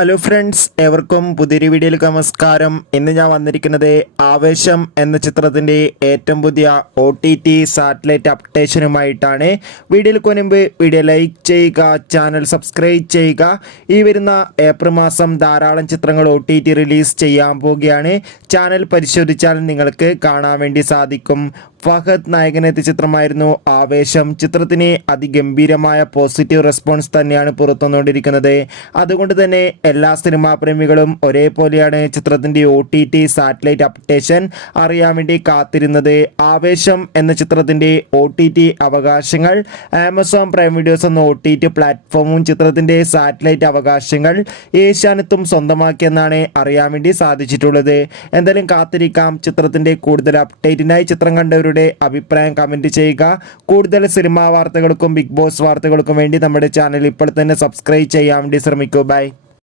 Hello friends, ഏവർക്കും പുതിയൊരു വീഡിയോയിലേക്ക് നമസ്കാരം. ഇന്ന് ഞാൻ വന്നിരിക്കുന്നത് ആവേശം എന്ന ചിത്രത്തിൻ്റെ ഏറ്റവും പുതിയ OTT സാറ്റലൈറ്റ് അപ്ഡേഷനുമായിട്ടാണ്. വീഡിയോയിൽ മുൻപ് വീഡിയോ ലൈക്ക് ചെയ്യുക, ചാനൽ സബ്സ്ക്രൈബ് ചെയ്യുക. ഈ വരുന്ന ഏപ്രിൽ മാസം ധാരാളം ചിത്രങ്ങൾ OTT റിലീസ് ചെയ്യാൻ പോവുകയാണ്. ചാനൽ പരിശോധിച്ചാൽ നിങ്ങൾക്ക് കാണാൻ വേണ്ടി സാധിക്കും. ഫഹദ് നായകനെത്തിയ ചിത്രമായിരുന്നു ആവേശം. ചിത്രത്തിന് അതിഗംഭീരമായ പോസിറ്റീവ് റെസ്പോൺസ് തന്നെയാണ് പുറത്തുവന്നുകൊണ്ടിരിക്കുന്നത്. അതുകൊണ്ട് തന്നെ എല്ലാ സിനിമാ പ്രേമികളും ഒരേപോലെയാണ് ചിത്രത്തിൻ്റെ OTT സാറ്റലൈറ്റ് അപ്ഡേഷൻ അറിയാൻ വേണ്ടി കാത്തിരുന്നത്. ആവേശം എന്ന ചിത്രത്തിൻ്റെ OTT അവകാശങ്ങൾ ആമസോൺ പ്രൈം വീഡിയോസ് എന്ന OTT പ്ലാറ്റ്ഫോമും ചിത്രത്തിൻ്റെ സാറ്റലൈറ്റ് അവകാശങ്ങൾ ഏഷ്യാനെറ്റും സ്വന്തമാക്കിയെന്നാണ് അറിയാൻ വേണ്ടി സാധിച്ചിട്ടുള്ളത്. എന്തായാലും കാത്തിരിക്കാം. ചിത്രത്തിൻ്റെ കൂടുതൽ അപ്ഡേറ്റിനായി ചിത്രം കണ്ടവരുടെ അഭിപ്രായം കമൻറ്റ് ചെയ്യുക. കൂടുതൽ സിനിമാ വാർത്തകൾക്കും ബിഗ് ബോസ് വാർത്തകൾക്കും വേണ്ടി നമ്മുടെ ചാനൽ ഇപ്പോൾ തന്നെ സബ്സ്ക്രൈബ് ചെയ്യാൻ വേണ്ടി ശ്രമിക്കൂ. ബൈ.